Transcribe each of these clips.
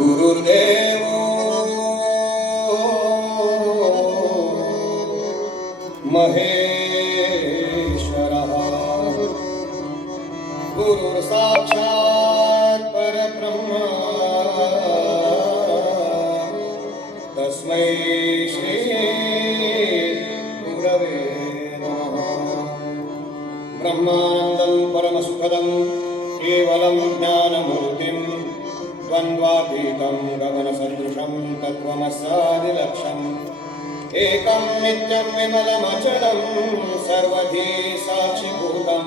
గురుదేవో. మహేశ్వర. గురు సాక్షాత్ పరబ్రహ్మ. తస్మై శ్రీ గురవే బ్రహ్మానందం పరమసుఖదం కేవలం జ్ఞానము. द्वन्द्वातीतं गगनसदृशं तत्त्वमस्यादिलक्ष्यम् एकं नित्यं विमलमचलं सर्वधी साक्षिभूतं।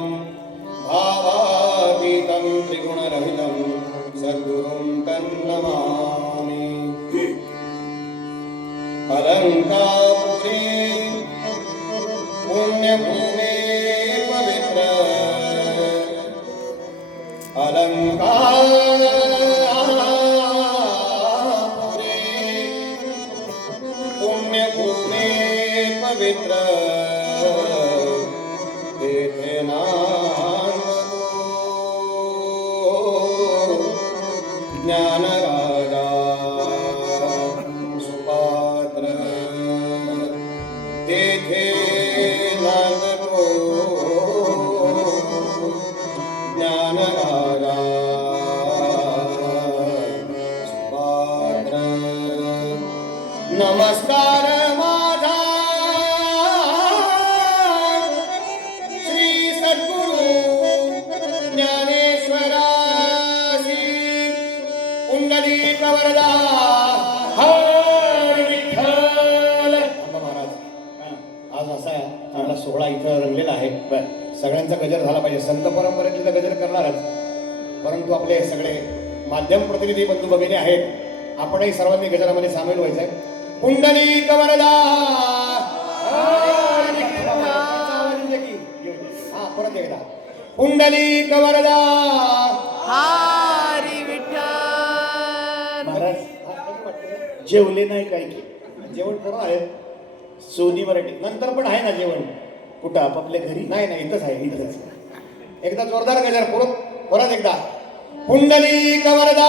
भावातीतं त्रिगुणरहितं सद्गुरुं तन्नमामि। अलङ्कापुरी पुण्यभू पुण्य पुण्यभूमे पवित्र तेथे नांदतो माध्यम प्रतिनिधी बंधू भगिनी आहेत. आपणही सर्वांनी गजरामध्ये सामील व्हायचंय. कुंडली कवरदा हा परत एकदा. कुंडली कवरदा हरी विठ्ठल. महाराज? जेवले नाही काय की? जेवण करून आहे सोनी मराठी नंतर पण आहे ना जेवण? कुठं? आपापल्या घरी? नाही नाही इथंच आहे इथंच. एकदा जोरदार गजर परत परत एकदा. कुंडली कवरदा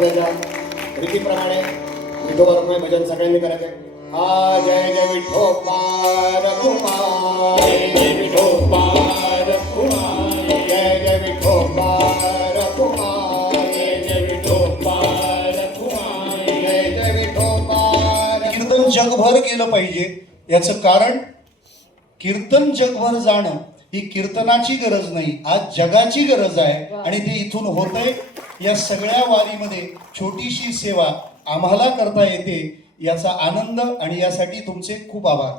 संप्रदायाच्या रीतीप्रमाणे विठोबा भजन सगळ्यांनी करायचंय हा जय जय विठोबा रखुमाई जय विठोबा रखुमाई जय जय विठोबा रखुमाई जय जय विठोबा रखुमाई जय जय विठोबा कीर्तन जगभर केलं पाहिजे. याचं कारण कीर्तन जगभर जाणं ही कीर्तनाची गरज नाही आज जगाची गरज आहे. आणि ते इथून होतंय. या सगळ्या वारीमध्ये छोटीशी सेवा आम्हाला करता येते याचा आनंद आणि यासाठी तुमचे खूप आभार.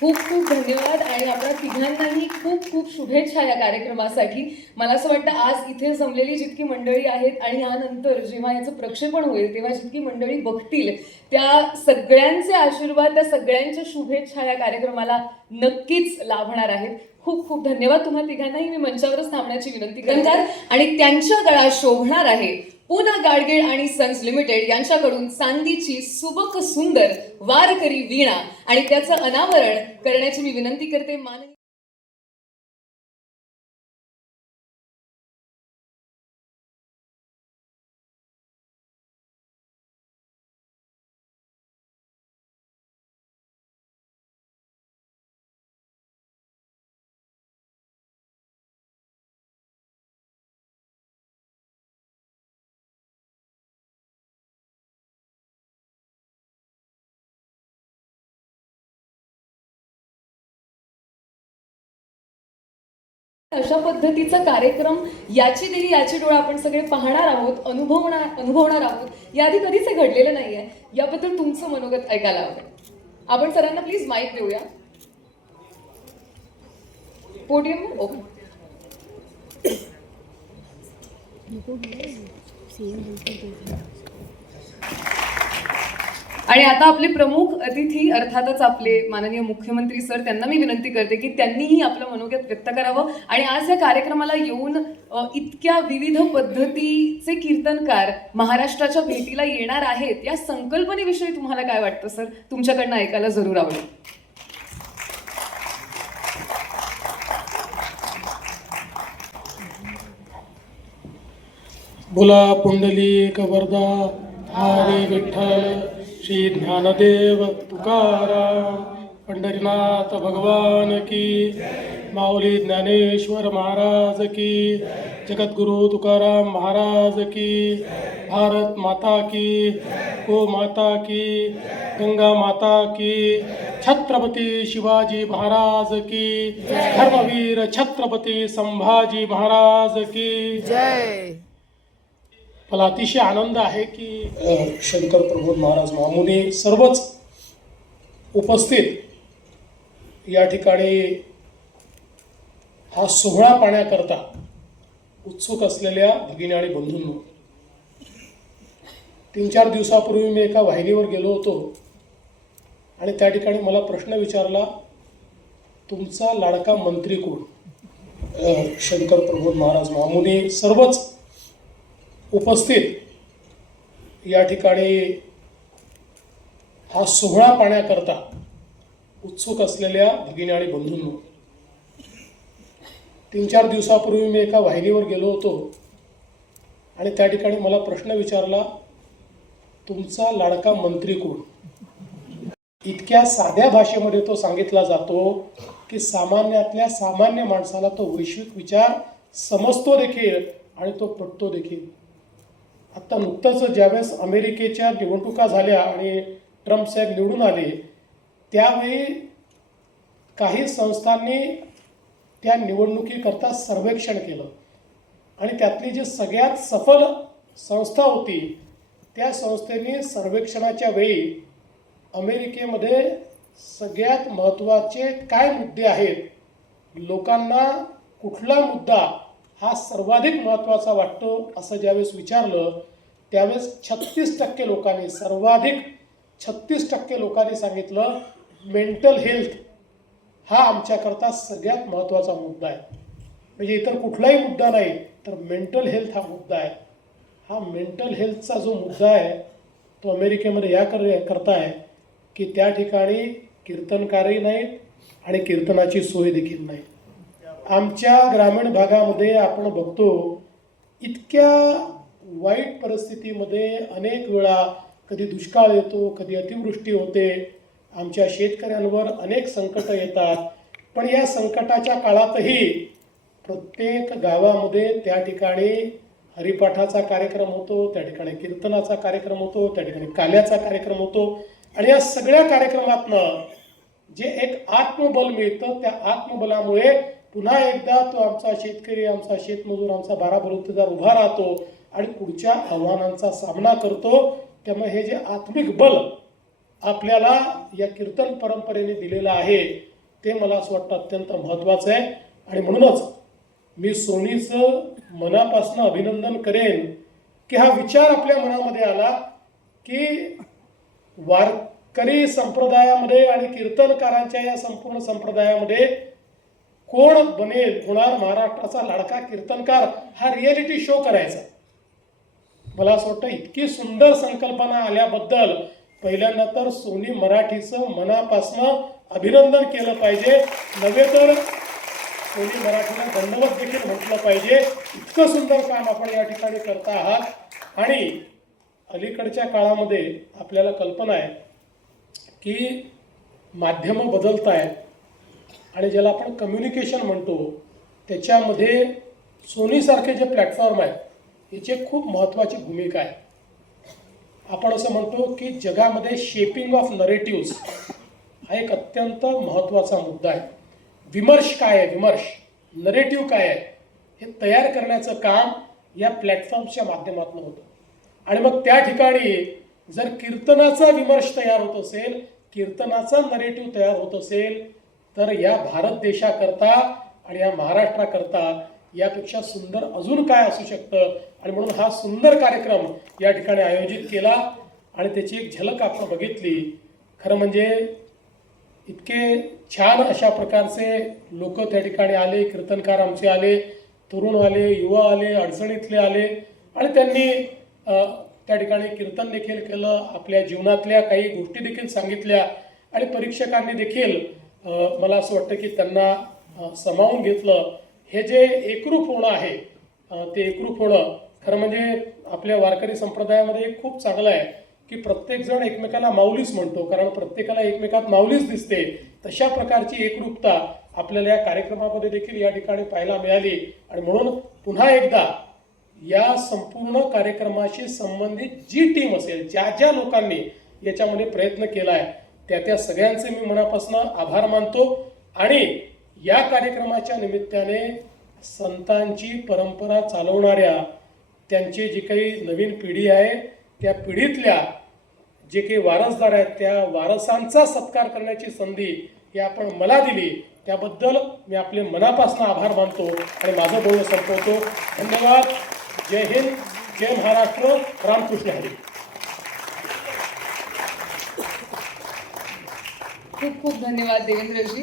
खूप खूप धन्यवाद आणि आपल्या तिघांनाही खूप खूप शुभेच्छा या कार्यक्रमासाठी. मला असं वाटतं आज इथे जमलेली जितकी मंडळी आहेत आणि यानंतर जेव्हा याचं प्रक्षेपण होईल तेव्हा जितकी मंडळी बघतील त्या सगळ्यांचे आशीर्वाद त्या सगळ्यांच्या शुभेच्छा या कार्यक्रमाला नक्कीच लाभणार आहेत. खूप खूप धन्यवाद तुम्हा तिघांनाही. मी मंचावरच थांबण्याची विनंती करणार आणि त्यांच्या गळा शोभणार आहे. पुना गाडगिळ आणि सन्स लिमिटेड यांच्याकडून चांदीची सुबक सुंदर वारकरी वीणा आणि त्याचं अनावरण करण्याची मी विनंती करते. मान अशा पद्धतीचा कार्यक्रम याची दिली याची डोळा आपण सगळे पाहणार आहोत अनुभवणार अनुभवणार आहोत. याआधी कधीच हे घडलेलं नाहीये. याबद्दल तुमचं मनोगत ऐकायला आवडेल. आपण सरांना प्लीज माईक देऊया. पोडियम ओके आणि आता आपले प्रमुख अतिथी अर्थातच आपले माननीय मुख्यमंत्री सर त्यांना मी विनंती करते की त्यांनीही आपलं मनोगत व्यक्त करावं. आणि आज या कार्यक्रमाला येऊन इतक्या विविध पद्धतीचे कीर्तनकार महाराष्ट्राच्या भेटीला येणार आहेत. या संकल्पनेविषयी तुम्हाला काय वाटतं सर? तुमच्याकडनं ऐकायला जरूर आवडेल. बोला पुंडली कबरदा हरे विठ्ठल. श्री ज्ञानदेव तुकाराम पंढरीनाथ भगवान की माऊली ज्ञानेश्वर महाराज की जगद्गुरु तुकाराम महाराज की भारत माता की गो माता की गंगा माता की छत्रपती शिवाजी महाराज की धर्मवीर छत्रपती संभाजी महाराज की। जय। मला अतिशय आनंद आहे की शंकर प्रबोध महाराज मामुनी सर्वच उपस्थित या ठिकाणी हा सोहळा पाण्याकरता उत्सुक असलेल्या भगिनी आणि बंधूंनो तीन चार दिवसापूर्वी मी एका वाहिनीवर गेलो होतो आणि त्या ठिकाणी मला प्रश्न विचारला तुमचा लाडका मंत्री कोण? शंकर प्रबोध महाराज मामुनी सर्वच उपस्थित या ठिकाणी हा सोहळा पाण्याकरता उत्सुक असलेल्या भगिनी आणि बंधूंनो तीन चार दिवसापूर्वी मी एका वाहिनीवर गेलो होतो आणि त्या ठिकाणी मला प्रश्न विचारला तुमचा लाडका मंत्री कोण? इतक्या साध्या भाषेमध्ये तो सांगितला जातो की सामान्यातल्या सामान्य माणसाला तो वैश्विक विचार समजतो देखील आणि तो पटतो देखील. आत्ता नुकतंच ज्यावेळेस अमेरिकेच्या निवडणुका झाल्या आणि ट्रम्प साहेब निवडून आले त्यावेळी काही संस्थांनी त्या निवडणुकीकरता सर्वेक्षण केलं. आणि त्यातली जी सगळ्यात सफल संस्था होती त्या संस्थेने सर्वेक्षणाच्या वेळी अमेरिकेमध्ये सगळ्यात महत्त्वाचे काय मुद्दे आहेत लोकांना कुठला मुद्दा हा सर्वाधिक महत्त्वाचा वाटतो असं ज्यावेळेस विचारलं त्यावेळेस छत्तीस टक्के लोकांनी सर्वाधिक छत्तीस टक्के लोकांनी सांगितलं मेंटल हेल्थ हा आमच्याकरता सगळ्यात महत्त्वाचा मुद्दा आहे. म्हणजे इतर कुठलाही मुद्दा नाही तर मेंटल हेल्थ हा मुद्दा आहे. हा मेंटल हेल्थचा जो मुद्दा आहे तो अमेरिकेमध्ये या कर करता आहे की त्या ठिकाणी कीर्तनकारही नाहीत आणि कीर्तनाची सोय देखील नाही आमच्या ग्रामीण भागामध्ये आपण बघतो इतक्या वाईट परिस्थितीमध्ये अनेक वेळा कधी दुष्काळ येतो कधी अतिवृष्टी होते. आमच्या शेतकऱ्यांवर अनेक संकटं येतात. पण या संकटाच्या काळातही प्रत्येक गावामध्ये त्या ठिकाणी हरिपाठाचा कार्यक्रम होतो त्या ठिकाणी कीर्तनाचा कार्यक्रम होतो त्या ठिकाणी काल्याचा कार्यक्रम होतो. आणि या सगळ्या कार्यक्रमातनं जे एक आत्मबल मिळतं त्या आत्मबलामुळे पुन्हा एकदा तो आमचा शेतकरी आमचा शेतमजूर आमचा बारा बलुतेदार उभा राहतो आणि पुढच्या आव्हानांचा सामना करतो. त्यामुळे हे जे आत्मिक बल आपल्याला या कीर्तन परंपरेने दिलेलं आहे ते मला असं वाटतं अत्यंत महत्त्वाचं आहे. आणि म्हणूनच मी सोनीचं मनापासून अभिनंदन करेन की हा विचार आपल्या मनामध्ये आला की वारकरी संप्रदायामध्ये आणि कीर्तनकारांच्या या संपूर्ण संप्रदायामध्ये कोण बनेल होणार महाराष्ट्राचा लाडका कीर्तनकार हा रियालिटी शो करायचा. मला असं वाटतं इतकी सुंदर संकल्पना आल्याबद्दल पहिल्यांदा तर सोनी मराठीचं मनापासनं अभिनंदन केलं पाहिजे. नव्हे तर सोनी मराठीला दंडवत देखील म्हटलं पाहिजे. इतकं सुंदर काम आपण या ठिकाणी करता आहात. आणि अलीकडच्या काळामध्ये आपल्याला कल्पना आहे की माध्यमं बदलत आहेत आणि ज्याला आपण कम्युनिकेशन म्हणतो त्याच्यामध्ये सोनीसारखे जे प्लॅटफॉर्म आहेत याची खूप महत्त्वाची भूमिका आहे. आपण असं म्हणतो की जगामध्ये शेपिंग ऑफ नरेटिव्स हा एक अत्यंत महत्त्वाचा मुद्दा आहे. विमर्श काय आहे? विमर्श. नरेटिव्ह काय आहे? हे तयार करण्याचं काम या प्लॅटफॉर्मच्या माध्यमातून होतं. आणि मग त्या ठिकाणी जर कीर्तनाचा विमर्श तयार होत असेल कीर्तनाचा नरेटिव्ह तयार होत असेल तर या भारत देशाकरता आणि या महाराष्ट्राकरता यापेक्षा सुंदर अजून काय असू शकतं? आणि म्हणून हा सुंदर कार्यक्रम या ठिकाणी आयोजित केला आणि त्याची एक झलक आपण बघितली. खरं म्हणजे इतके छान अशा प्रकारचे लोक त्या ठिकाणी आले कीर्तनकार आमचे आले तरुण आले युवा आले अडचणीतले आले आणि त्यांनी त्या ठिकाणी कीर्तन देखील केलं आपल्या जीवनातल्या काही गोष्टी देखील सांगितल्या आणि परीक्षकांनी देखील मला असं वाटतं की त्यांना समावून सामावून घेतलं हे जे एकरूप होणं आहे ते एकरूप होणं खरं म्हणजे आपल्या वारकरी संप्रदायामध्ये खूप चांगलं आहे की प्रत्येकजण एकमेकाला माऊलीच म्हणतो. कारण प्रत्येकाला एकमेकात माऊलीच दिसते. तशा प्रकारची एकरूपता आपल्याला या कार्यक्रमामध्ये देखील या ठिकाणी पाहायला मिळाली. आणि म्हणून पुन्हा एकदा या संपूर्ण कार्यक्रमाशी संबंधित जी टीम असेल ज्या ज्या लोकांनी याच्यामध्ये प्रयत्न केला आहे त्या त्या सगळ्यांचे मी मनापासून आभार मानतो आणि या कार्यक्रमाच्या निमित्ताने संतांची परंपरा चालवणाऱ्या त्यांची जी काही नवीन पिढी आहे त्या पिढीतल्या जे काही वारसदार आहेत त्या वारसांचा सत्कार करण्याची संधी ही आपण मला दिली. त्याबद्दल मी आपले मनापासून आभार मानतो आणि माझं बोलणं संपवतो. धन्यवाद. जय हिंद. जय महाराष्ट्र. रामकृष्ण हरी. खूप खूप धन्यवाद देवेंद्रजी.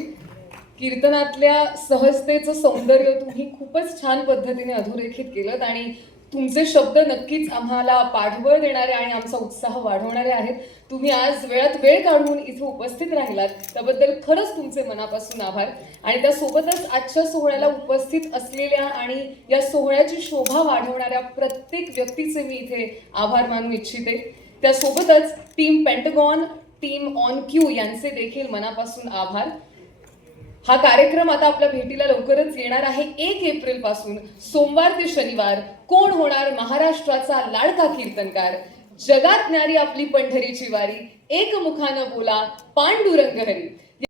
कीर्तनातल्या सहजतेचं सौंदर्य तुम्ही खूपच छान पद्धतीने अधोरेखित केलं आणि तुमचे शब्द नक्कीच आम्हाला पाठबळ देणारे आणि आमचा उत्साह वाढवणारे आहेत. तुम्ही आज वेळात वेळ काढून इथे उपस्थित राहिलात. त्याबद्दल खरंच तुमचे मनापासून आभार. आणि त्यासोबतच आजच्या सोहळ्याला उपस्थित असलेल्या आणि या सोहळ्याची शोभा वाढवणाऱ्या प्रत्येक व्यक्तीचे मी इथे आभार मानू इच्छिते. त्यासोबतच team Pentagon team on cue यांचे देखील मनापासून आभार. हा कार्यक्रम आता आपल्या भेटीला लवकरच येणार आहे. एक एप्रिलपासून सोमवार ते शनिवार कोण होणार महाराष्ट्राचा लाडका कीर्तनकार? जगात न्यारी आपली पंढरीची वारी. एकमुखानं बोला पांडुरंग हरी.